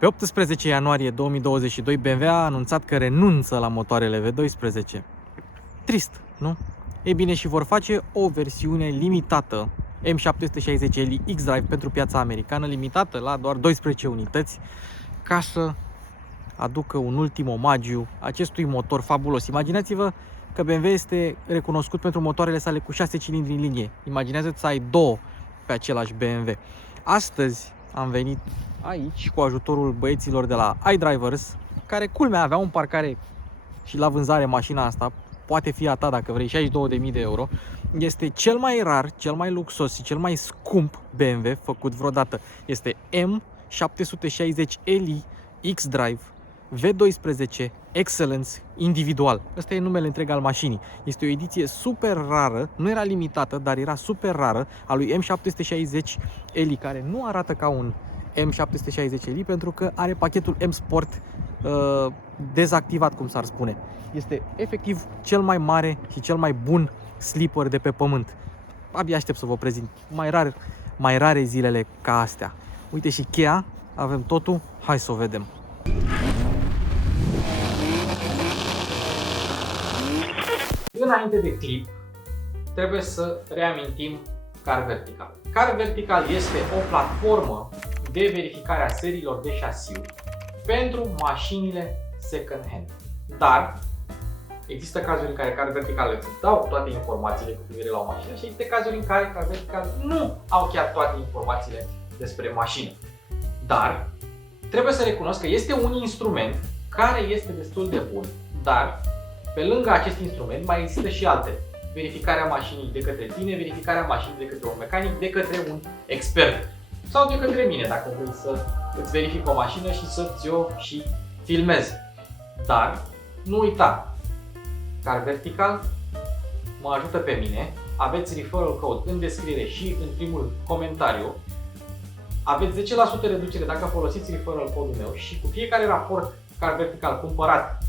Pe 18 ianuarie 2022, BMW a anunțat că renunță la motoarele V12. Trist, nu? Ei bine, și vor face o versiune limitată M760Li X-Drive pentru piața americană, limitată la doar 12 unități, ca să aducă un ultim omagiu acestui motor fabulos. Imaginați-vă că BMW este recunoscut pentru motoarele sale cu 6 cilindri în linie. Imaginează-ți să ai două pe același BMW. Astăzi am venit aici cu ajutorul băieților de la iDrivers, care, culmea, aveau în parcare și la vânzare mașina asta. Poate fi a ta dacă vrei, 62.000 de euro. Este cel mai rar, cel mai luxos și cel mai scump BMW făcut vreodată. Este M760Li X-Drive V12 Excellence individual. Ăsta e numele întreg al mașinii. Este o ediție super rară, nu era limitată, dar era super rară, a lui M760Li, care nu arată ca un M760Li pentru că are pachetul M Sport dezactivat, cum s-ar spune. Este efectiv cel mai mare și cel mai bun slipper de pe pământ. Abia aștept să vă prezint. Mai rare zilele ca astea. Uite și cheia, avem totul, hai să o vedem. Înainte de clip, trebuie să reamintim Car Vertical. Car Vertical este o platformă de verificare a seriilor de șasiu pentru mașinile second hand. Dar există cazuri în care Car Vertical îți dau toate informațiile cu privire la o mașină și există cazuri în care Car Vertical nu au chiar toate informațiile despre mașină. Dar trebuie să recunosc că este un instrument care este destul de bun, dar pe lângă acest instrument mai există și alte. Verificarea mașinii de către tine, verificarea mașinii de către un mecanic, de către un expert. Sau de către mine, dacă vrei să îți verific o mașină și să ți-o și filmezi. Dar nu uita, Car Vertical mă ajută pe mine. Aveți referral code în descriere și în primul comentariu. Aveți 10% reducere dacă folosiți referral code-ul meu și cu fiecare raport Car Vertical cumpărat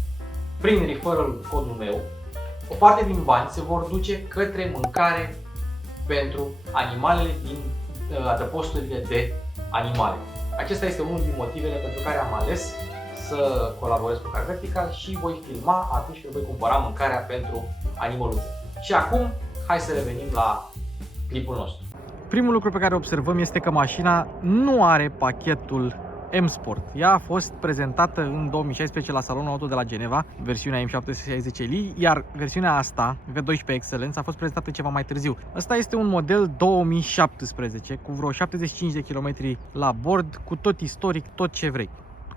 prin referral code-ul meu, o parte din bani se vor duce către mâncare pentru animalele din adăposturile de animale. Acesta este unul din motivele pentru care am ales să colaborez cu Car Vertical și voi filma atunci când voi cumpăra mâncarea pentru animăluțe. Și acum, hai să revenim la clipul nostru. Primul lucru pe care observăm este că mașina nu are pachetul M Sport. Ea a fost prezentată în 2016 la Salonul Auto de la Geneva, versiunea M760Li, iar versiunea asta, V12 Excellence, a fost prezentată ceva mai târziu. Ăsta este un model 2017 cu vreo 75 de km la bord, cu tot istoric, tot ce vrei.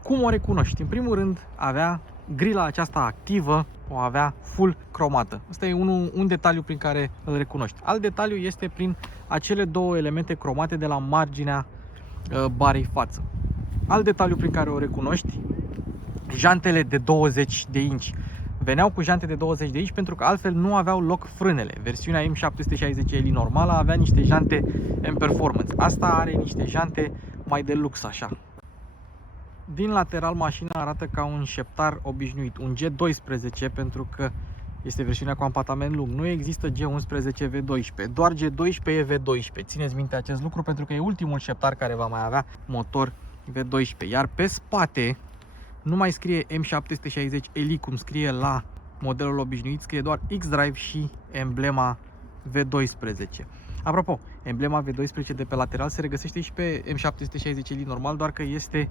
Cum o recunoști? În primul rând, avea grila aceasta activă, o avea full cromată. Asta e un detaliu prin care îl recunoști. Alt detaliu este prin acele două elemente cromate de la marginea barei față. Alt detaliu prin care o recunoști, jantele de 20 de inci. Veneau cu jante de 20 de inci pentru că altfel nu aveau loc frânele. Versiunea M760Li normală avea niște jante M Performance. Asta are niște jante mai de lux așa. Din lateral mașina arată ca un șeptar obișnuit, un G12 pentru că este versiunea cu ampatament lung. Nu există G11 V12, doar G12 e V12. Țineți minte acest lucru pentru că e ultimul șeptar care va mai avea motor V12. Iar pe spate nu mai scrie M760Li cum scrie la modelul obișnuit, scrie doar X-Drive și emblema V12. Apropo, emblema V12 de pe lateral se regăsește și pe M760Li normal, doar că este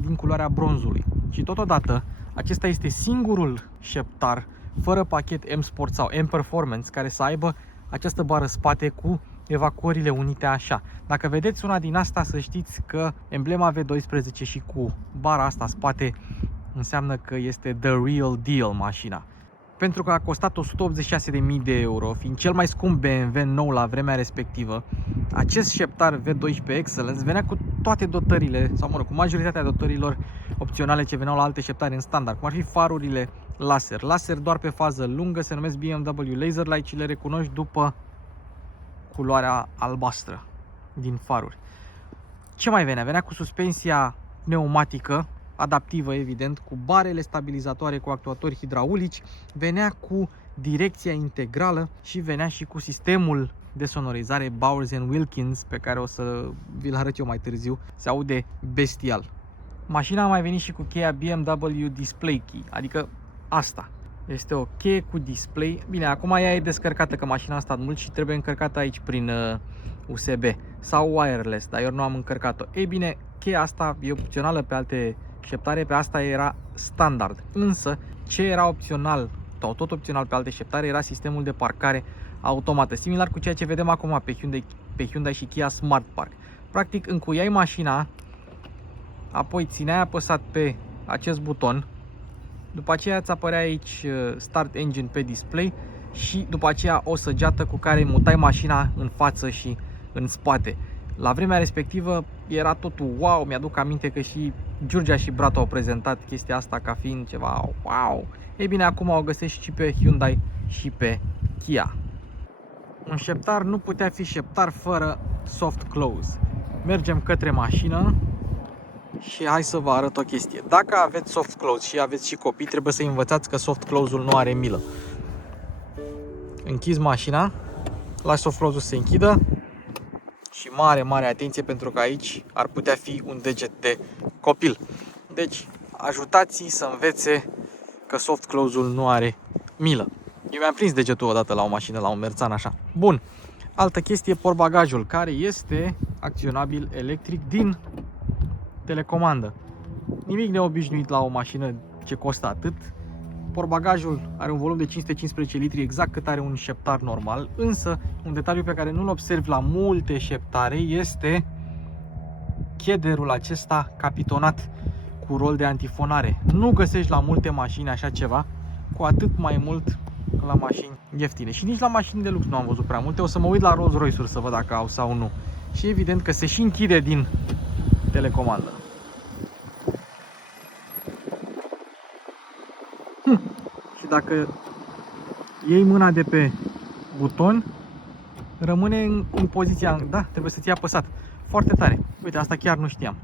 din culoarea bronzului. Și totodată, acesta este singurul șeptar fără pachet M Sport sau M Performance care să aibă această bară spate cu evacuările unite așa. Dacă vedeți una din asta, să știți că emblema V12 și cu bara asta spate înseamnă că este the real deal mașina. Pentru că a costat 186.000 de euro, fiind cel mai scump BMW nou la vremea respectivă, acest șeptar V12 Excellence venea cu toate dotările, sau mă rog, cu majoritatea dotărilor opționale ce veneau la alte șeptare în standard, cum ar fi farurile laser. Laser doar pe fază lungă, se numesc BMW Laser Light și le recunoști după culoarea albastră din faruri. Ce mai venea? Venea cu suspensia pneumatică, adaptivă evident, cu barele stabilizatoare cu actuatori hidraulici, venea cu direcția integrală și venea și cu sistemul de sonorizare Bowers & Wilkins pe care o să vi-l arăt eu mai târziu. Se aude bestial. Mașina a mai venit și cu cheia BMW Display Key, adică asta. Este o cheie cu display. Bine, acum ea e descărcată, că mașina a stat mult și trebuie încărcată aici prin USB sau wireless, dar eu nu am încărcat-o. Ei bine, cheia asta e opțională pe alte șeptare, pe asta era standard. Însă, ce era opțional, sau tot opțional pe alte șeptare, era sistemul de parcare automată, similar cu ceea ce vedem acum pe Hyundai și Kia Smart Park. Practic, încuiai mașina, apoi țineai apăsat pe acest buton, după aceea îți apărea aici Start Engine pe display și după aceea o săgeată cu care mutai mașina în față și în spate. La vremea respectivă era totul wow, mi-aduc aminte că și Giurgia și Bratu au prezentat chestia asta ca fiind ceva wow. Ei bine, acum o găsești și pe Hyundai și pe Kia. Un șeptar nu putea fi șeptar fără soft close. Mergem către mașină și hai să vă arăt o chestie. Dacă aveți soft close și aveți și copii, trebuie să învățați că soft close-ul nu are milă. Închizi mașina, lași soft close-ul să se închidă și mare atenție, pentru că aici ar putea fi un deget de copil. Deci ajutați-i să învețe că soft close-ul nu are milă. Eu mi-am prins degetul odată la o mașină, la un Merțan așa. Bun. Altă chestie, portbagajul, care este acționabil electric din telecomandă. Nimic neobișnuit la o mașină ce costă atât. Portbagajul are un volum de 515 litri, exact cât are un șeptar normal, însă un detaliu pe care nu-l observi la multe șeptare este chederul acesta capitonat cu rol de antifonare. Nu găsești la multe mașini așa ceva, cu atât mai mult la mașini ieftine. Și nici la mașini de lux nu am văzut prea multe. O să mă uit la Rolls Royce-uri să văd dacă au sau nu. Și evident că se și închide din telecomandă. Și dacă iei mâna de pe buton, rămâne în poziția, da, trebuie să ții apăsat. Foarte tare. Uite, asta chiar nu știam.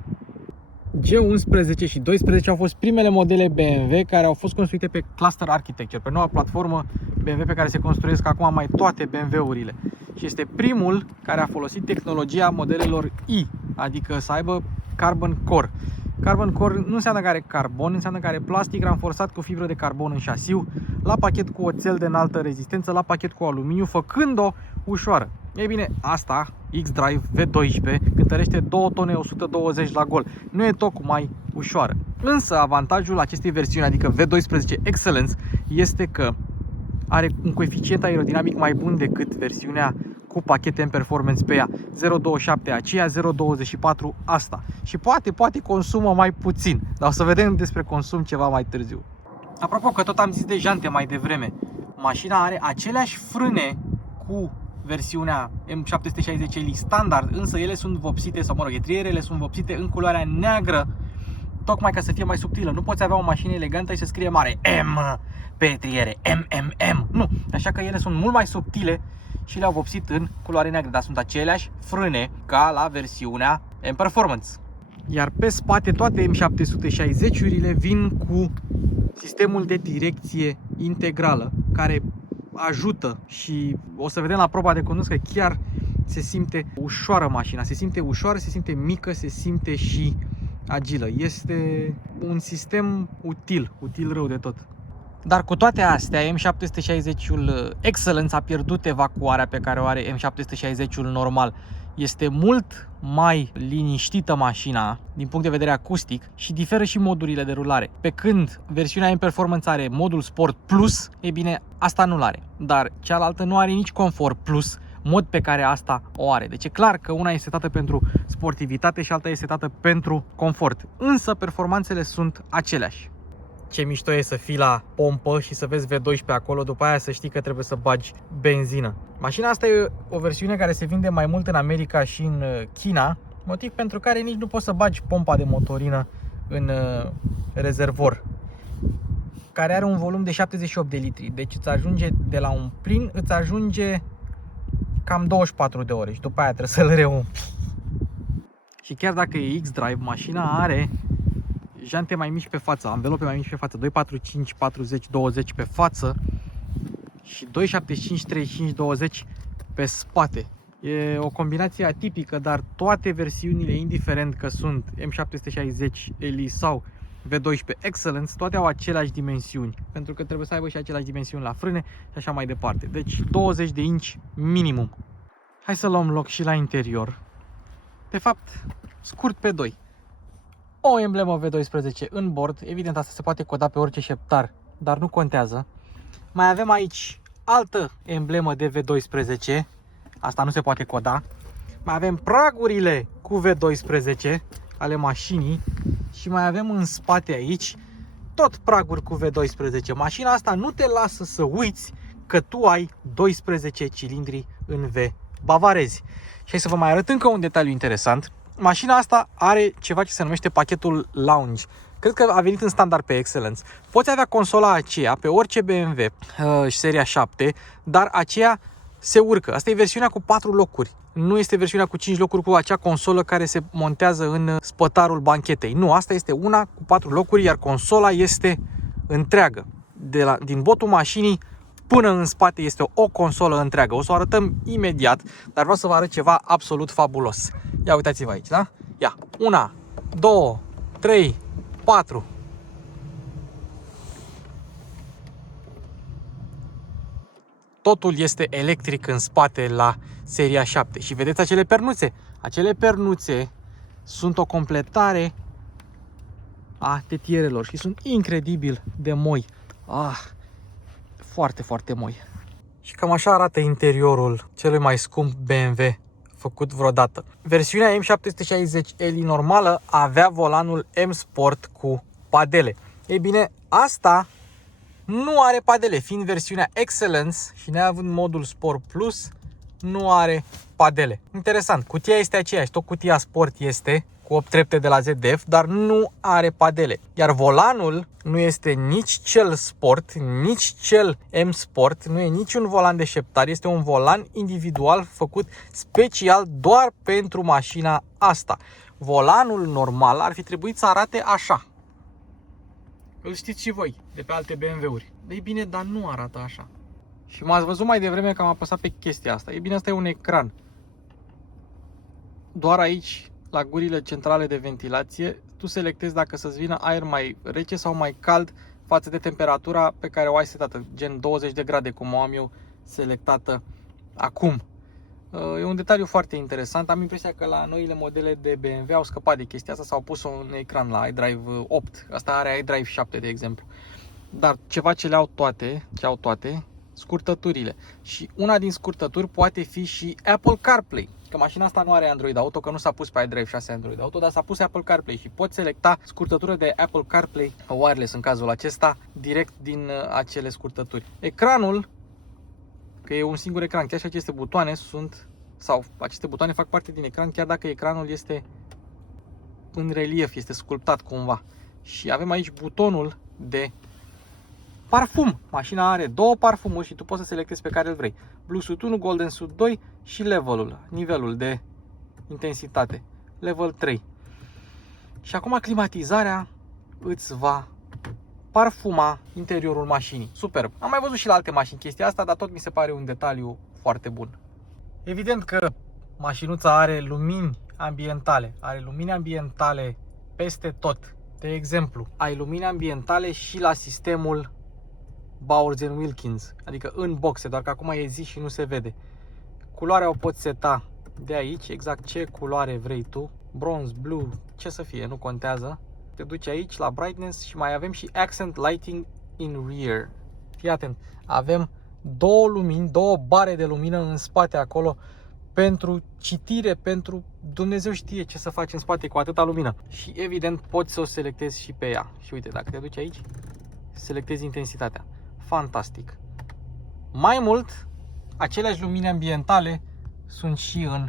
G11 și 12 au fost primele modele BMW care au fost construite pe Cluster Architecture, pe noua platformă BMW pe care se construiesc acum mai toate BMW-urile. Și este primul care a folosit tehnologia modelelor I, adică să aibă Carbon Core. Carbon Core nu înseamnă că are carbon, înseamnă că are plastic ranforsat cu fibră de carbon în șasiu, la pachet cu oțel de înaltă rezistență, la pachet cu aluminiu, făcând-o ușoară. Ei bine, asta, X-Drive V12, cântărește 2 tone 120 la gol. Nu e tocmai ușoară. Însă avantajul acestei versiuni, adică V12 Excellence, este că are un coeficient aerodinamic mai bun decât versiunea cu pachete în performance pe ea. 0.27 aceea, 0.24 asta. Și poate consumă mai puțin, dar o să vedem despre consum ceva mai târziu. Apropo că tot am zis de jante mai devreme, mașina are aceleași frâne cu versiunea M760L standard, însă ele sunt vopsite, sau mă rog, etrierele sunt vopsite în culoarea neagră, tocmai ca să fie mai subtilă. Nu poți avea o mașină elegantă și să scrie mare M pe etriere, MMM. Nu, așa că ele sunt mult mai subtile și le-au vopsit în culoare neagră, dar sunt aceleași frâne ca la versiunea M Performance. Iar pe spate toate M760-urile vin cu sistemul de direcție integrală, care ajută și o să vedem la proba de condus că chiar se simte ușoară mașina, se simte ușoară, se simte mică, se simte și agilă. Este un sistem util rău de tot. Dar cu toate astea, M760-ul Excellence a pierdut evacuarea pe care o are M760-ul normal. Este mult mai liniștită mașina din punct de vedere acustic și diferă și modurile de rulare. Pe când versiunea M Performance are modul Sport Plus, e bine, asta nu-l are. Dar cealaltă nu are nici Comfort Plus, mod pe care asta o are. Deci e clar că una este setată pentru sportivitate și alta este setată pentru confort. Însă performanțele sunt aceleași. Ce mișto e să fii la pompă și să vezi V12 acolo, după aia să știi că trebuie să bagi benzină. Mașina asta e o versiune care se vinde mai mult în America și în China, motiv pentru care nici nu poți să bagi pompa de motorină în rezervor, care are un volum de 78 de litri. Deci îți ajunge de la un plin, îți ajunge cam 24 de ore și după aia trebuie să-l reumpi. Și chiar dacă e X-Drive, mașina are jante mai mici pe față, anvelope mai mici pe față, 245, 40, 20 pe față și 275, 35, 20 pe spate. E o combinație atipică, dar toate versiunile, indiferent că sunt M760 Elite sau V12 Excellence, toate au aceleași dimensiuni, pentru că trebuie să aibă și aceleași dimensiuni la frâne și așa mai departe. Deci 20 de inci minimum. Hai să luăm loc și la interior. De fapt, scurt pe 2. O emblemă V12 în bord, evident asta se poate coda pe orice șeptar, dar nu contează. Mai avem aici altă emblemă de V12, asta nu se poate coda. Mai avem pragurile cu V12 ale mașinii și mai avem în spate aici tot praguri cu V12. Mașina asta nu te lasă să uiți că tu ai 12 cilindri în V bavarezi. Și hai să vă mai arăt încă un detaliu interesant. Mașina asta are ceva ce se numește pachetul Lounge. Cred că a venit în standard pe Excellence. Poți avea consola aceea pe orice BMW și seria 7, dar aceea se urcă. Asta e versiunea cu 4 locuri. Nu este versiunea cu 5 locuri cu acea consolă care se montează în spătarul banchetei. Nu, asta este una cu 4 locuri, iar consola este întreagă. Din botul mașinii până în spate este o consolă întreagă. O să o arătăm imediat, dar vreau să vă arăt ceva absolut fabulos. Ia uitați-vă aici, da? Ia, 1, 2, 3, 4. Totul este electric în spate la seria 7. Și vedeți acele pernuțe? Acele pernuțe sunt o completare a tetierelor și sunt incredibil de moi. Foarte, foarte moi. Și cam așa arată interiorul celui mai scump BMW făcut vreodată. Versiunea M760L normală avea volanul M Sport cu padele. Ei bine, asta nu are padele, fiind versiunea Excellence și neavând modul Sport Plus, nu are padele. Interesant, cutia este aceeași, tot cutia Sport este cu 8 trepte de la ZF, dar nu are padele. Iar volanul nu este nici cel Sport, nici cel M Sport, nu e niciun volan de șeptar, este un volan individual făcut special doar pentru mașina asta. Volanul normal ar fi trebuit să arate așa. Îl știți și voi, de pe alte BMW-uri. Ei bine, dar nu arată așa. Și m-ați văzut mai devreme că am apăsat pe chestia asta. Ei bine, asta e un ecran. Doar aici, la gurile centrale de ventilație, tu selectezi dacă să-ți vină aer mai rece sau mai cald față de temperatura pe care o ai setată, gen 20 de grade, cum o am eu selectată acum. E un detaliu foarte interesant. Am impresia că la noile modele de BMW au scăpat de chestia asta, s-au pus un ecran la iDrive 8. Asta are iDrive 7, de exemplu. Dar ceva ce le au toate, scurtăturile. Și una din scurtături poate fi și Apple CarPlay. Că mașina asta nu are Android Auto, că nu s-a pus pe iDrive 6 Android Auto, dar s-a pus Apple CarPlay și poți selecta scurtătură de Apple CarPlay wireless în cazul acesta, direct din acele scurtături. Ecranul, că e un singur ecran, chiar și aceste butoane aceste butoane fac parte din ecran, chiar dacă ecranul este în relief, este sculptat cumva. Și avem aici butonul de parfum. Mașina are două parfumuri și tu poți să selectezi pe care îl vrei. Bluetooth 1, Golden Suit 2 și nivelul de intensitate. Level 3. Și acum climatizarea îți va parfuma interiorul mașinii. Superb. Am mai văzut și la alte mașini chestia asta, dar tot mi se pare un detaliu foarte bun. Evident că mașinuța are lumini ambientale. Are lumini ambientale peste tot. De exemplu, ai lumini ambientale și la sistemul Bowers & Wilkins, adică în boxe, doar că acum e zi și nu se vede. Culoarea o poți seta de aici, exact ce culoare vrei tu, bronze, blue, ce să fie, nu contează. Te duci aici la brightness și mai avem și accent lighting in rear. Fii atent, avem două lumini, două bare de lumină în spate acolo pentru citire, pentru Dumnezeu știe ce să faci în spate cu atâta lumină. Și evident poți să o selectezi și pe ea. Și uite, dacă te duci aici, selectezi intensitatea. Fantastic. Mai mult, aceleași lumini ambientale sunt și în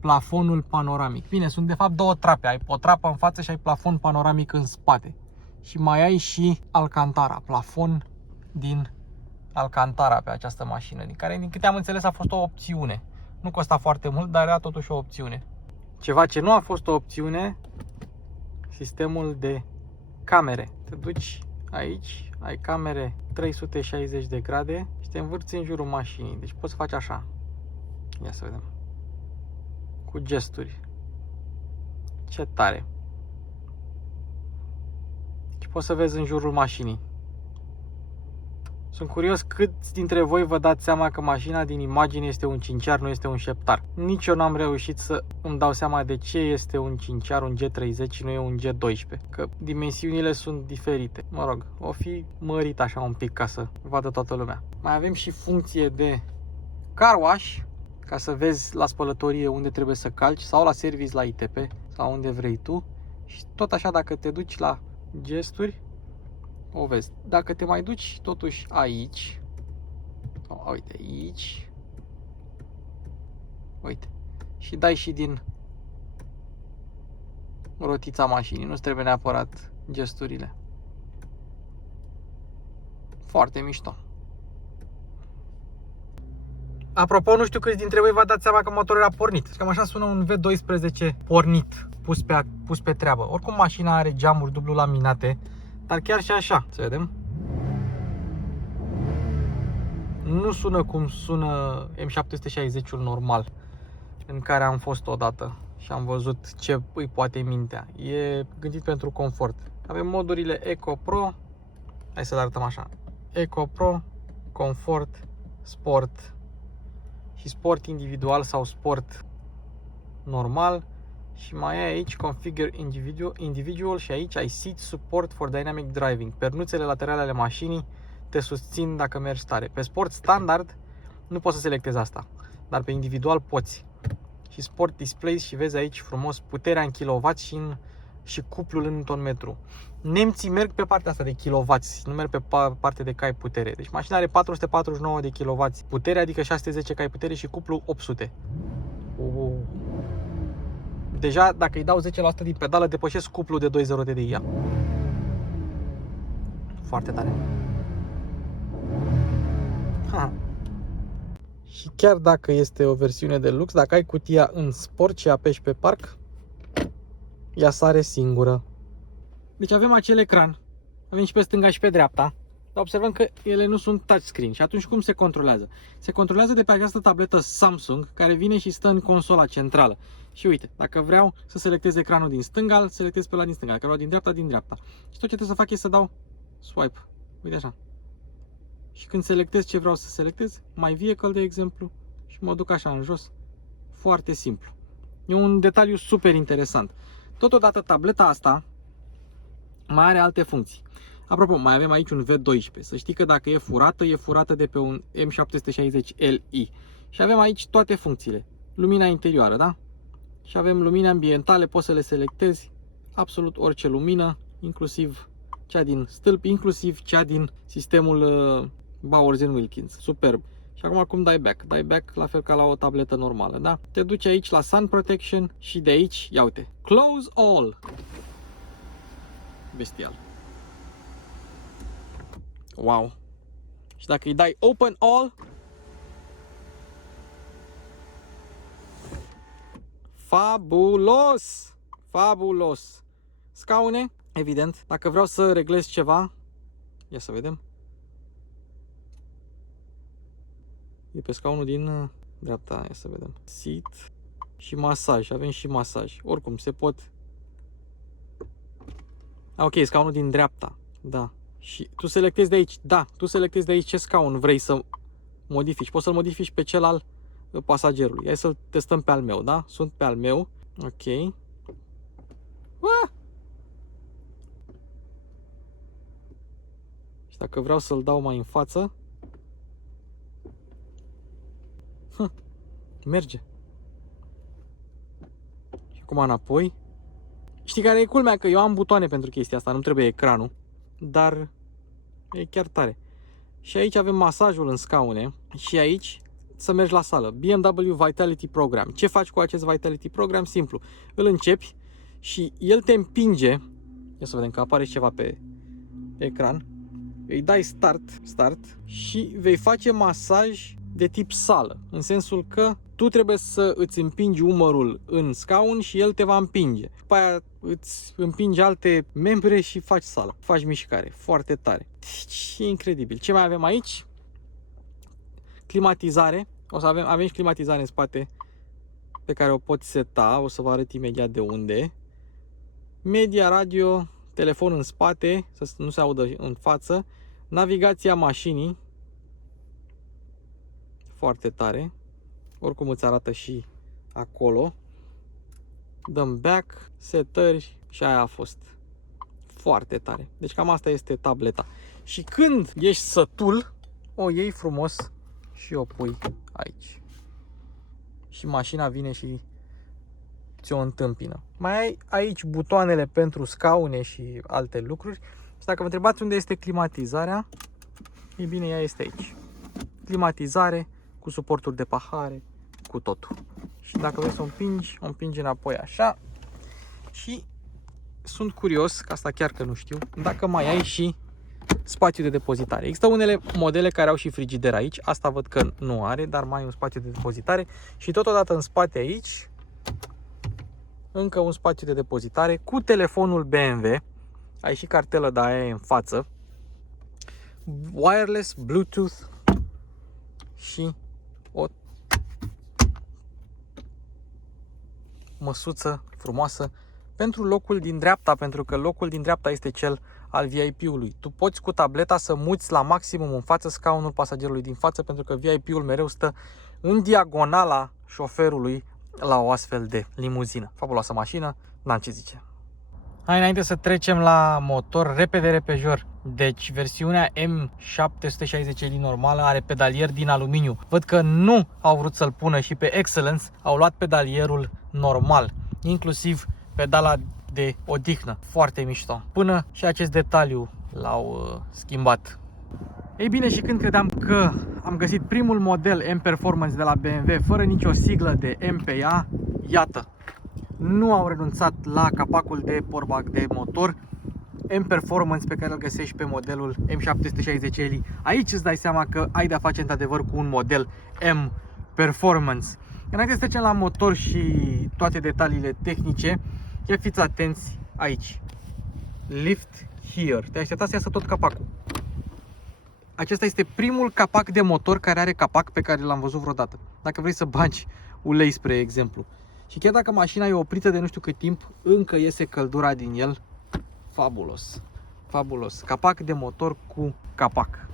plafonul panoramic. Bine, sunt de fapt două trape. Ai o trapă în față și ai plafon panoramic în spate. Și mai ai și Alcantara, plafon din Alcantara pe această mașină, din care, din câte am înțeles, a fost o opțiune. Nu costa foarte mult, dar era totuși o opțiune. Ceva ce nu a fost o opțiune, sistemul de camere. Te duci aici, ai camere 360 de grade și te învârți în jurul mașinii. Deci poți să faci așa. Ia să vedem. Cu gesturi. Ce tare. Și poți să vezi în jurul mașinii. Sunt curios câți dintre voi vă dați seama că mașina din imagine este un cinciar, nu este un șeptar. Nici eu n-am reușit să îmi dau seama de ce este un cinciar, un G30 și nu e un G12. Că dimensiunile sunt diferite. Mă rog, o fi mărit așa un pic ca să vadă toată lumea. Mai avem și funcție de car wash, ca să vezi la spălătorie unde trebuie să calci sau la service la ITP sau unde vrei tu. Și tot așa dacă te duci la gesturi, o vezi. Dacă te mai duci totuși aici, uite aici, uite, și dai și din rotița mașinii, nu-ți trebuie neapărat gesturile. Foarte mișto. Apropo, nu știu câți dintre voi v-ați dat seama că motorul era pornit. Cam așa sună un V12 pornit, pus pe treabă. Oricum mașina are geamuri dublu laminate, dar chiar și așa, să vedem. Nu sună cum sună M760-ul normal, în care am fost odată și am văzut ce îi poate mintea. E gândit pentru confort. Avem modurile Eco Pro, hai să le arătăm așa. Eco Pro, Comfort, Sport și Sport individual sau Sport normal. Și mai ai aici Configure individual și aici ai Seat Support for Dynamic Driving. Pernuțele laterale ale mașinii te susțin dacă mergi tare. Pe Sport standard nu poți să selectezi asta, dar pe individual poți. Și Sport Displays și vezi aici frumos puterea în kW și cuplul în Nm. Nemții merg pe partea asta de kW, nu merg pe partea de cai putere. Deci mașina are 449 de kW putere, adică 610 cai putere și cuplu 800. Deja dacă îi dau 10% din pedală depășesc cuplul de 2.0 de DI. Foarte tare. Ha. Și chiar dacă este o versiune de lux, dacă ai cutia în sport și apeși pe parc, ea sare singură. Deci avem acel ecran, avem și pe stânga și pe dreapta, dar observăm că ele nu sunt touchscreen. Și atunci cum se controlează? Se controlează de pe această tabletă Samsung, care vine și stă în consola centrală. Și uite, dacă vreau să selectez ecranul din stânga, îl selectez pe ăla din stânga, dacă vreau din dreapta, din dreapta. Și tot ce trebuie să fac e să dau swipe. Uite așa. Și când selectez ce vreau să selectez, My Vehicle de exemplu, și mă duc așa în jos. Foarte simplu. E un detaliu super interesant. Totodată tableta asta mai are alte funcții. Apropo, mai avem aici un V12. Să știi că dacă e furată de pe un M760Li. Și avem aici toate funcțiile. Lumina interioară, da? Și avem lumini ambientale, poți să le selectezi. Absolut orice lumină, inclusiv cea din stâlp, inclusiv cea din sistemul Bowers & Wilkins. Superb. Și acum cum dai back? Dai back la fel ca la o tabletă normală, da? Te duci aici la Sun Protection și de aici, ia uite, Close All. Bestial. Wow. Și dacă îi dai Open All, fabulos! Fabulos! Scaune, evident. Dacă vreau să reglez ceva, ia să vedem. E pe scaunul din dreapta, ia să vedem. Seat și masaj, avem și masaj. Oricum, se pot... Ok, scaunul din dreapta, da. Și tu selectezi de aici, da, tu selectezi de aici ce scaun vrei să modifici. Poți să-l modifici pe cel al pasagerului. Hai să-l testăm pe al meu, da? Sunt pe al meu. Ok. Și dacă vreau să-l dau mai în față, merge. Și acum înapoi. Știi care e culmea? Că eu am butoane pentru chestia asta, nu trebuie ecranul. Dar e chiar tare. Și aici avem masajul în scaune. Și aici să mergi la sală. BMW Vitality Program. Ce faci cu acest Vitality Program? Simplu. Îl începi și el te împinge. Ia să vedem că apare ceva pe ecran. Îi dai start și vei face masaj de tip sală. În sensul că tu trebuie să îți împingi umărul în scaun și el te va împinge. După aia îți împingi alte membre și faci sală. Faci mișcare. Foarte tare. Deci e incredibil. Ce mai avem aici? Climatizare. O să avem și climatizare în spate pe care o poți seta, o să vă arăt imediat de unde. Media radio, telefon în spate, să nu se audă în față. Navigația mașinii, foarte tare. Oricum îți arată și acolo. Dăm back, setări și aia a fost. Foarte tare. Deci cam asta este tableta. Și când ești sătul, o iei frumos și o pui aici. Și mașina vine și ți-o întâmpină. Mai ai aici butoanele pentru scaune și alte lucruri. Și dacă vă întrebați unde este climatizarea, e bine, ea este aici. Climatizare cu suporturi de pahare, cu totul. Și dacă vrei să o împingi înapoi așa. Și sunt curios, că asta chiar că nu știu, dacă mai ai și spațiu de depozitare. Există unele modele care au și frigider aici, asta văd că nu are, dar mai ai un spațiu de depozitare și totodată în spate aici încă un spațiu de depozitare cu telefonul BMW. Ai și cartelă, dar aia e în față. Wireless, Bluetooth și o măsuță frumoasă pentru locul din dreapta, pentru că locul din dreapta este cel al VIP-ului. Tu poți cu tableta să muți la maximum în față scaunul pasagerului din față, pentru că VIP-ul mereu stă în diagonala șoferului la o astfel de limuzină. Fabuloasă mașină, n-am ce zice. Hai, înainte să trecem la motor, repede repejor. Deci versiunea M760Li normală are pedalier din aluminiu. Văd că nu au vrut să-l pună și pe Excellence, au luat pedalierul normal, inclusiv pedala de odihnă. Foarte mișto. Până și acest detaliu l-au schimbat. Ei bine, și când credeam că am găsit primul model M-Performance de la BMW fără nicio siglă de M pe ea, iată, nu au renunțat la capacul de portbag de motor M-Performance pe care îl găsești pe modelul M760Li. Aici îți dai seama că ai de-a face într-adevăr cu un model M-Performance. Înainte să trecem la motor și toate detaliile tehnice, ia fiți atenți aici. Lift here. Te aștepta să iasă tot capacul. Acesta este primul capac de motor care are capac pe care l-am văzut vreodată. Dacă vrei să bagi ulei, spre exemplu. Și chiar dacă mașina e oprită de nu știu cât timp, încă iese căldura din el. Fabulos. Fabulos. Capac de motor cu capac.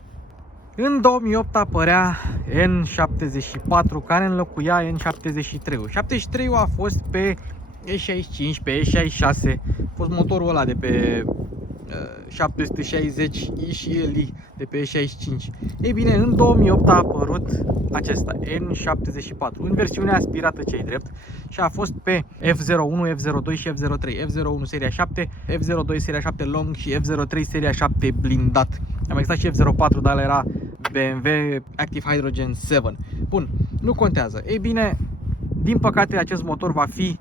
În 2008 apărea N74 care înlocuia N73-ul. 73-ul a fost pe E65, pe E66. A fost motorul ăla de pe 760i și Li de pe E65. Ei bine, în 2008 a apărut acesta, N74, în versiunea aspirată, cei drept, și a fost pe F01, F02 și F03. F01 seria 7, F02 seria 7 long și F03 seria 7 blindat. Am existat și F04, dar era BMW Active Hydrogen 7. Bun, nu contează. Ei bine, din păcate acest motor va fi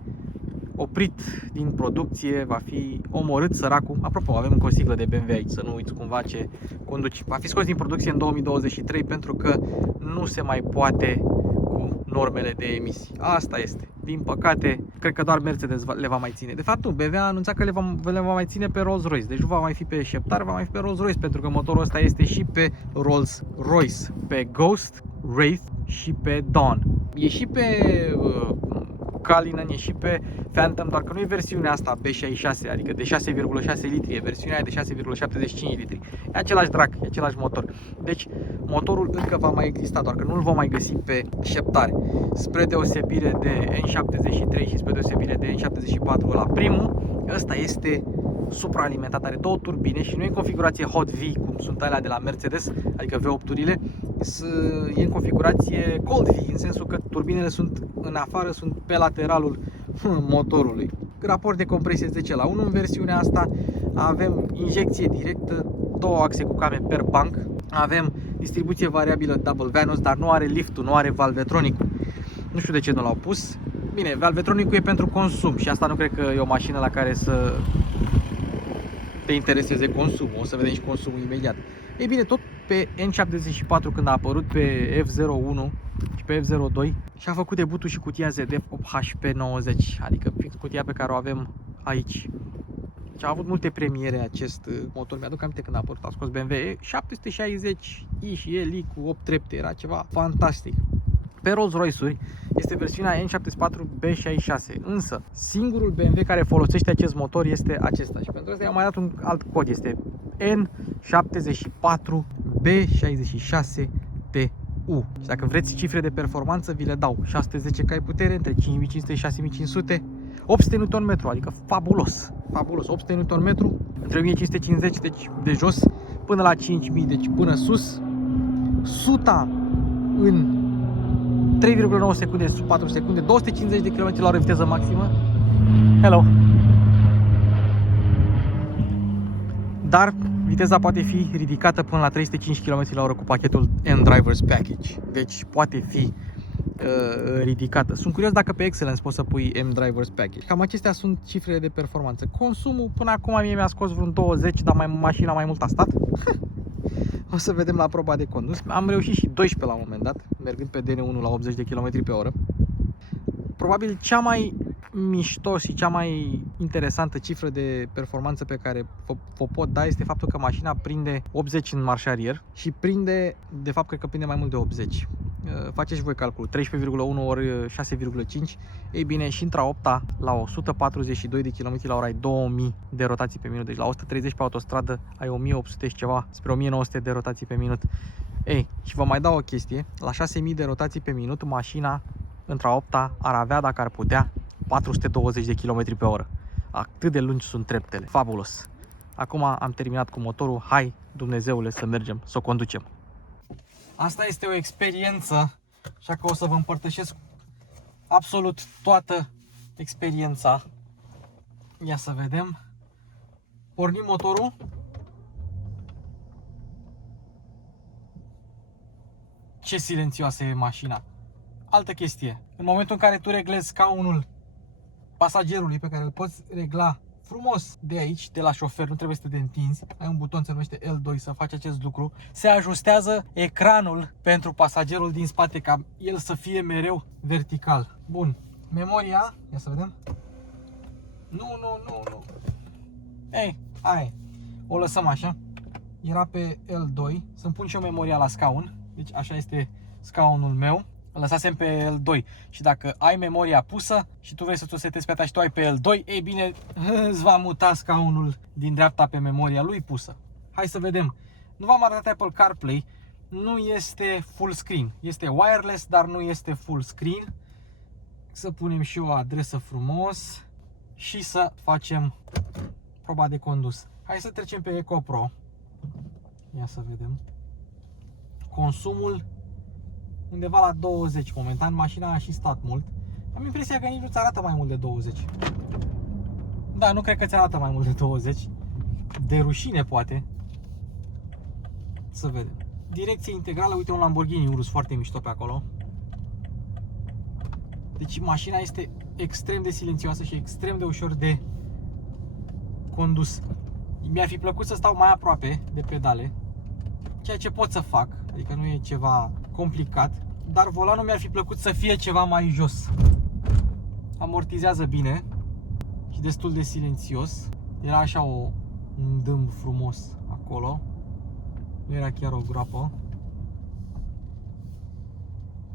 oprit din producție, va fi omorât săracul. Apropo, avem încă o siglă de BMW aici, să nu uiți cumva ce conduci. Va fi scos din producție în 2023 pentru că nu se mai poate cu normele de emisii. Asta este. Din păcate, cred că doar Mercedes le va mai ține. De fapt, nu, BMW a anunțat că le va mai ține pe Rolls-Royce. Deci nu va mai fi pe Shepard, va mai fi pe Rolls-Royce, pentru că motorul ăsta este și pe Rolls-Royce, pe Ghost, Wraith și pe Dawn. E și pe Cullinan, e și pe Phantom, doar că nu e versiunea asta B66, adică de 6,6 litri, e versiunea de 6,75 litri. E același drac, e același motor. Deci motorul încă va mai exista, doar că nu-l vom mai găsi pe șeptare. Spre deosebire de N73 și spre deosebire de N74 la primul, ăsta este supraalimentat, are două turbine și nu e în configurație Hot V cum sunt alea de la Mercedes, adică V8-urile, e în configurație Cold V, în sensul că turbinele sunt în afară, sunt pe lateralul motorului. Raport de compresie 10 la 1 în versiunea asta, avem injecție directă, două axe cu came per banc, avem distribuție variabilă double vanos, dar nu are liftul, nu are valvetronicul. Nu știu de ce nu l-au pus. Bine, valvetronicul e pentru consum și asta nu cred că e o mașină la care să te intereseze consumul, o să vedem și consumul imediat. Ei bine, tot pe N74 când a apărut pe F01 și pe F02 și-a făcut debutul și cutia ZF 8HP90, adică fix cutia pe care o avem aici. Deci a avut multe premiere acest motor, mi-aduc aminte când a apărut, a scos BMW 760i și Li cu 8 trepte, era ceva fantastic. Pe Rolls-Royce-uri este versiunea N74B66, însă singurul BMW care folosește acest motor este acesta și pentru asta i-am mai dat un alt cod, este N74B66TU. Și dacă vreți cifre de performanță, vi le dau: 610 cai putere, între 5500 și 6500, 800 Nm, adică fabulos, fabulos, 800 Nm, între 1550, deci de jos, până la 5000, deci până sus, 100 în 3,9 secunde, sub 4 secunde, 250 de km/h viteză maximă. Hello! Dar viteza poate fi ridicată până la 305 km/h cu pachetul M-Drivers Package. Deci poate fi ridicată. Sunt curios dacă pe Excellence poți să pui M-Drivers Package. Cam acestea sunt cifrele de performanță. Consumul până acum mie mi-a scos vreun 20, dar mașina mai mult a stat. O să vedem la proba de condus. Am reușit și 12 la un moment dat, mergând pe DN1 la 80 de km/h. Probabil cea mai mișto și cea mai interesantă cifră de performanță pe care vă pot da este faptul că mașina prinde 80 în marșarier și prinde, de fapt cred că prinde mai mult de 80. Faceți voi calculul, 13,1 ori 6,5. Ei bine, și între 8 la 142 de km/h ai 2000 de rotații pe minut. Deci la 130 pe autostradă ai 1800 și ceva, spre 1900 de rotații pe minut. Ei, și vă mai dau o chestie, la 6000 de rotații pe minut mașina între 8 ar avea, dacă ar putea, 420 de km/h. Atât de lungi sunt treptele. Fabulos! Acum am terminat cu motorul. Hai, Dumnezeule, să mergem, să o conducem. Asta este o experiență, așa că o să vă împărtășesc absolut toată experiența. Ia să vedem. Pornim motorul. Ce silențioasă e mașina. Altă chestie. În momentul în care tu reglezi scaunul pasagerului, pe care îl poți regla frumos de aici, de la șofer, nu trebuie să te întinzi, ai un buton, se numește L2, să faci acest lucru, se ajustează ecranul pentru pasagerul din spate, ca el să fie mereu vertical. Bun, memoria, ia să vedem. Nu. Ei, hai, o lăsăm așa. Era pe L2, să-mi pun și eu memoria la scaun, deci așa este scaunul meu. Îl lăsasem pe L2 și dacă ai memoria pusă și tu vrei să o setezi pe ta și tu ai pe L2, ei bine, îți va muta scaunul din dreapta pe memoria lui pusă. Hai să vedem. Nu v-am arătat Apple CarPlay, nu este full screen. Este wireless, dar nu este full screen. Să punem și o adresă frumos și să facem proba de condus. Hai să trecem pe Eco Pro. Ia să vedem. Consumul undeva la 20 momentan, mașina a și stat mult. Am impresia că nici nu-ți arată mai mult de 20. Da, nu cred că ți arată mai mult de 20. De rușine poate. Să vedem. Direcție integrală, uite un Lamborghini Urus foarte mișto pe acolo. Deci mașina este extrem de silențioasă și extrem de ușor de condus. Mi-ar fi plăcut să stau mai aproape de pedale, ceea ce pot să fac, adică nu e ceva complicat, dar volanul mi-ar fi plăcut să fie ceva mai jos. Amortizează bine și destul de silențios. Era așa un dâmb frumos acolo. Nu era chiar o groapă.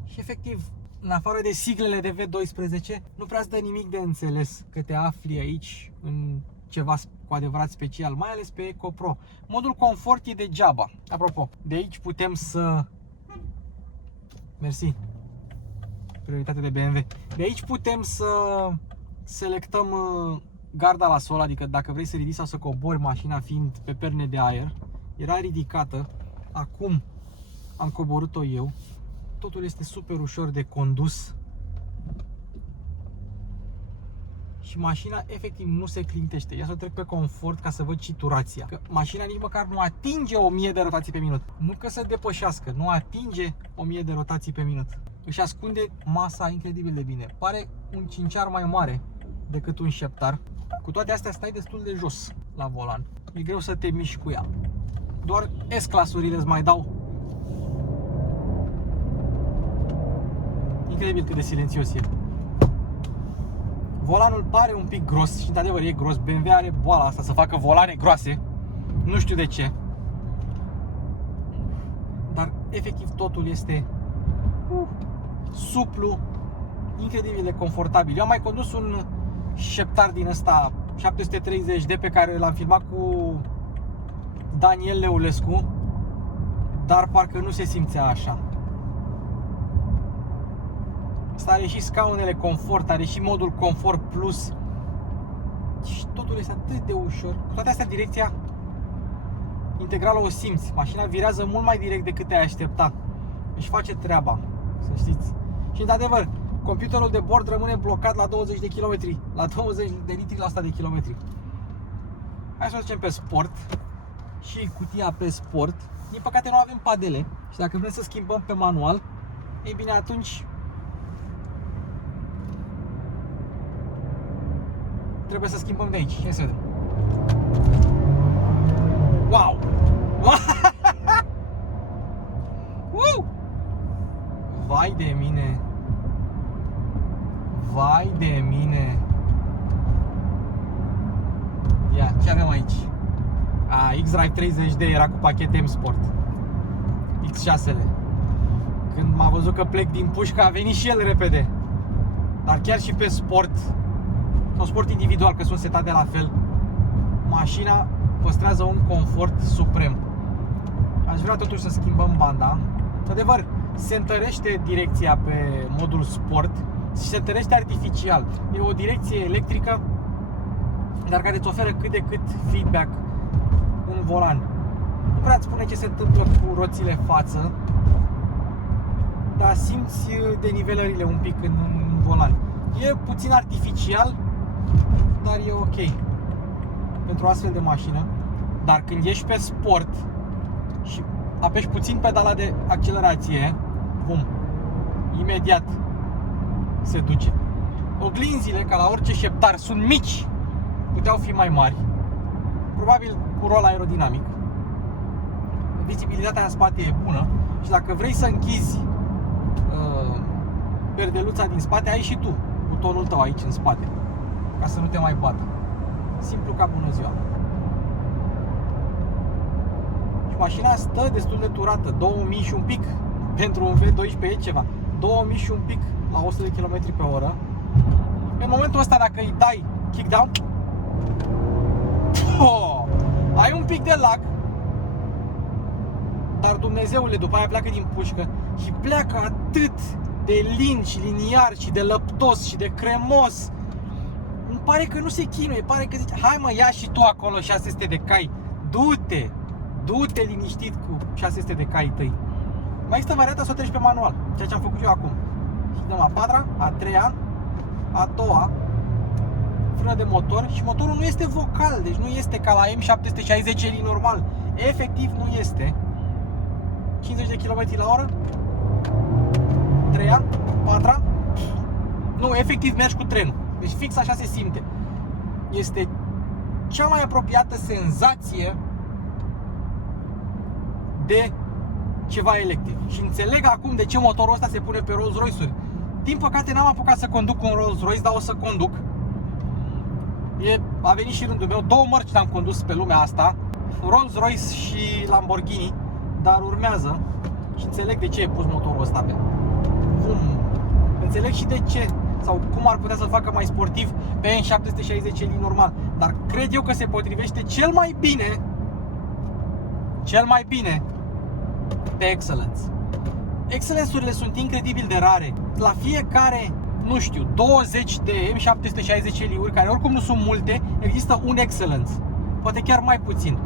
Și efectiv, în afară de siglele de V12, nu prea îți dă nimic de înțeles că te afli aici în ceva cu adevărat special, mai ales pe Eco Pro. Modul confort e degeaba. Apropo, de aici putem să... Mersi. Prioritate de BMW. De aici putem să selectăm garda la sol, adică dacă vrei să ridici sau să cobori mașina fiind pe perne de aer. Era ridicată, acum am coborât-o eu. Totul este super ușor de condus. Și mașina efectiv nu se clintește. Ia să trec pe confort ca să văd și turația. Că mașina nici măcar nu atinge 1000 de rotații pe minut. Nu că să depășească, nu atinge 1000 de rotații pe minut. Își ascunde masa incredibil de bine. Pare un cinciar mai mare decât un șeptar. Cu toate astea stai destul de jos la volan. E greu să te miști cu ea. Doar S-clasurile îți mai dau. Incredibil cât de silențios e. Volanul pare un pic gros și într-adevăr e gros. BMW are boala asta să facă volane groase. Nu știu de ce. Dar efectiv totul este suplu, incredibil de confortabil. Eu am mai condus un șeptar din ăsta 730D pe care l-am filmat cu Daniel Leulescu, dar parcă nu se simțea așa. Asta are și scaunele confort, are și modul confort plus și totul este atât de ușor. Cu toate astea, direcția integrală o simți. Mașina virează mult mai direct decât te-ai aștepta. Își face treaba, să știți. Și într-adevăr, computerul de bord rămâne blocat la 20 de km, la 20 de litri la 100 de km. Hai să o ducem pe sport. Și cutia pe sport. Din păcate nu avem padele. Și dacă vrem să schimbăm pe manual, ei bine, atunci trebuie să schimbăm de aici. Hai să vedem. Wow! Vai de mine! Vai de mine! Ia, ce avem aici? X-Drive 30D era cu pachet M-Sport. X6-le. Când m-a văzut că plec din pușcă, a venit și el repede. Dar chiar și pe sport, sau sport individual, că sunt setate la fel, mașina păstrează un confort suprem. Aș vrea totuși să schimbăm banda. Într-adevăr, se întărește direcția pe modul sport și se întărește artificial. E o direcție electrică, dar care îți oferă cât de cât feedback în volan. Nu prea îți spune ce se întâmplă cu roțile față, dar simți denivelările un pic în volan. E puțin artificial, dar e ok pentru o astfel de mașină. Dar când ești pe sport și apeși puțin pedala de accelerație, bum, imediat se duce. Oglinzile, ca la orice șeptar, sunt mici, puteau fi mai mari, probabil cu rol aerodinamic. Vizibilitatea în spate e bună și dacă vrei să închizi perdeluța din spate, ai și tu butonul tău aici în spate, ca să nu te mai bată. Simplu ca bună ziua. Și mașina stă destul de turată, 2000 și un pic. Pentru un V12 e ceva, 2000 și un pic la 100 de km pe oră. În momentul ăsta, dacă îi dai kick down, ai un pic de lag, dar Dumnezeule, după aia pleacă din pușcă și pleacă atât de lin și liniar și de lăptos și de cremos. Îmi pare că nu se chinuie, pare că zice, hai mă, ia și tu acolo 600 de cai, du-te liniștit cu 600 de cai tăi. Mai există varianta să o treci pe manual, ceea ce am făcut eu acum. Și dăm a 4-a, a 3-a, a 2-a, frână de motor și motorul nu este vocal, deci nu este ca la M760L normal. Efectiv nu este. 50 de km la oră, 3-a, 4-a, nu, efectiv mergi cu trenul. Deci fix așa se simte. Este cea mai apropiată senzație de ceva electric. Și înțeleg acum de ce motorul ăsta se pune pe Rolls-Royce-uri. Din păcate n-am apucat să conduc un Rolls-Royce, dar o să conduc. A venit și rândul meu. Două mărci le-am condus pe lumea asta, Rolls-Royce și Lamborghini, dar urmează. Și înțeleg de ce e pus motorul ăsta pe. Înțeleg și de ce, sau cum ar putea să-l facă mai sportiv pe N760L normal. Dar cred eu că se potrivește cel mai bine pe Excellence. Excellence-urile sunt incredibil de rare. La fiecare, nu știu, 20 de M760L-uri, care oricum nu sunt multe, există un Excellence. Poate chiar mai puțin.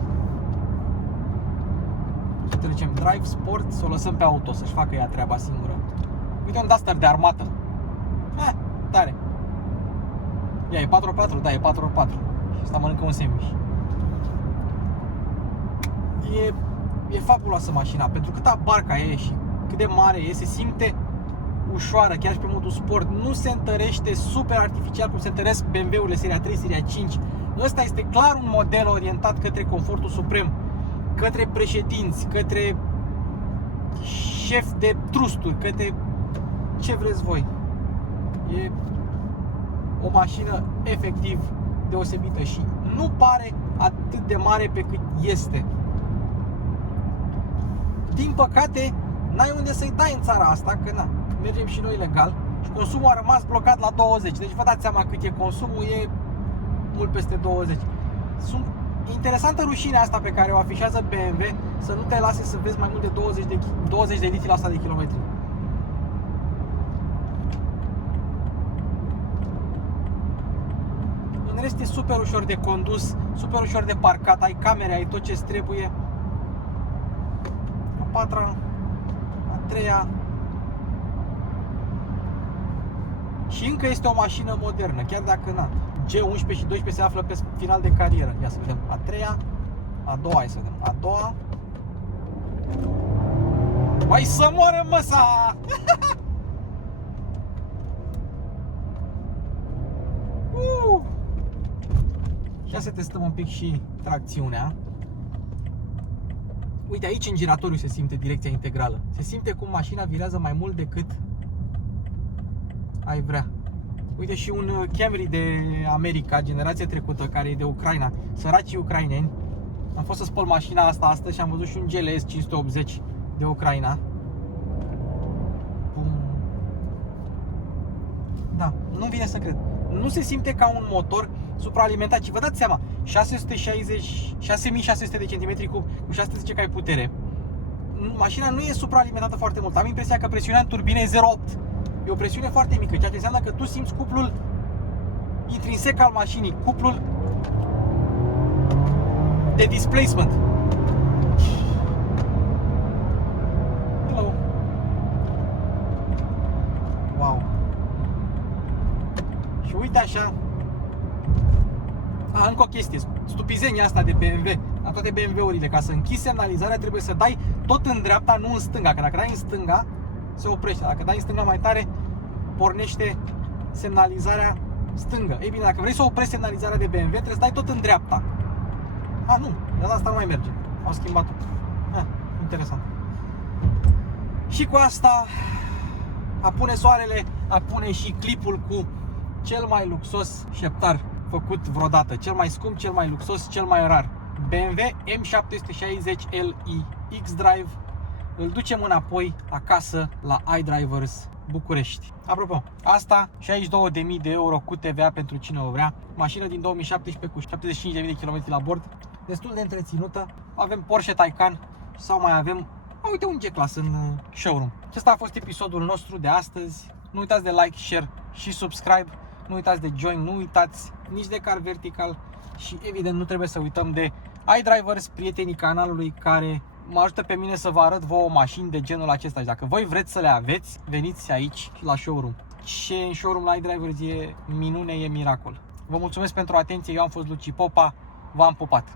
Să trecem Drive Sport, să o lăsăm pe auto, să-și facă ea treaba singură. Uite un Duster de armată. Tare. Ia, e 4x4? Da, e 4x4. Și asta mănâncă un sandwich. E fabuloasă mașina, pentru câta barca e și cât de mare e, se simte ușoară, chiar și pe modul sport. Nu se întărește super artificial cum se întăresc BMW-urile seria 3, seria 5. Ăsta este clar un model orientat către confortul suprem, către președinți, către șef de trusturi, către ce vreți voi. E o mașină efectiv deosebită și nu pare atât de mare pe cât este. Din păcate, N-ai unde să-i dai în țara asta, că na, mergem și noi legal și consumul a rămas blocat la 20. Deci vă dați seama cât e consumul, e mult peste 20. Sunt interesantă rușinea asta pe care o afișează BMW, să nu te lase să vezi mai mult de 20 de litri la 100 de kilometri. În rest e super ușor de condus, super ușor de parcat, ai camere, ai tot ce trebuie. A patra, a treia. Și încă este o mașină modernă, chiar dacă na, G11 și 12 se află pe final de carieră. Ia să vedem, a treia, a doua, hai să vedem, a doua. Vai să moară măsa! Ia să testăm un pic și tracțiunea. Uite, aici în giratoriu se simte direcția integrală. Se simte cum mașina virează mai mult decât ai vrea. Uite și un Camry de America, generație trecută, care e de Ucraina. Săracii ucraineni. Am fost să spăl mașina asta astăzi și am văzut și un GLS 580 de Ucraina. Da, nu vine să cred. Nu se simte ca un motor supraalimentat, ci vă dați seama, 6600 de centimetri cub cu 610 cai putere. Mașina nu e supraalimentată foarte mult. Am impresia că presiunea în turbine e 0,8. E o presiune foarte mică, ceea ce înseamnă că tu simți cuplul intrinsec al mașinii, cuplul de displacement. Hello. Wow. Și uite așa. Încă o chestie, stupizenia asta de BMW, la toate BMW-urile, ca să închizi semnalizarea trebuie să dai tot în dreapta, nu în stânga, că dacă dai în stânga se oprește, dacă dai în stânga mai tare pornește semnalizarea stângă. Ei bine, dacă vrei să oprești semnalizarea de BMW trebuie să dai tot în dreapta. Nu, de asta nu mai merge, au schimbat-o. Interesant. Și cu asta apune soarele, apune și clipul cu cel mai luxos șeptar făcut vreodată, cel mai scump, cel mai luxos, cel mai rar. BMW M760Li X-Drive. Îl ducem înapoi acasă la iDrivers București. Apropo, asta 62.000 de euro cu TVA pentru cine o vrea. Mașină din 2017 cu 75.000 de km la bord. Destul de întreținută. Avem Porsche Taycan sau mai avem, uite, un G-Class în showroom. Acesta a fost episodul nostru de astăzi. Nu uitați de like, share și subscribe. Nu uitați de join, nu uitați nici de Car Vertical și evident nu trebuie să uităm de iDrivers, prietenii canalului care mă ajută pe mine să vă arăt vouă mașini de genul acesta. Și dacă voi vreți să le aveți, veniți aici la showroom. Ce în showroom la iDrivers e minune, e miracol. Vă mulțumesc pentru atenție, eu am fost Luci Popa, v-am pupat!